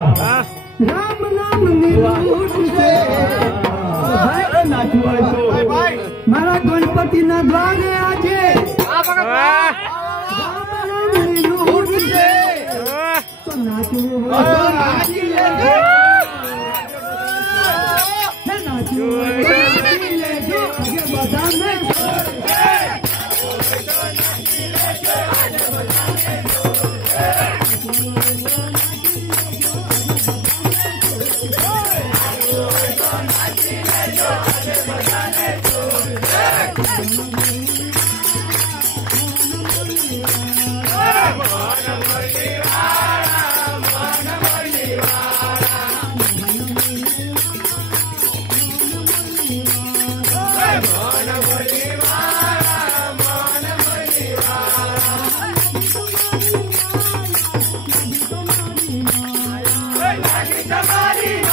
राम नाम निरूठे मारा गणपति ना द्वारे आजे राम नाम निरूठे तो नाचू नाची ले नाचू नाची ले आगे बजाने Somebody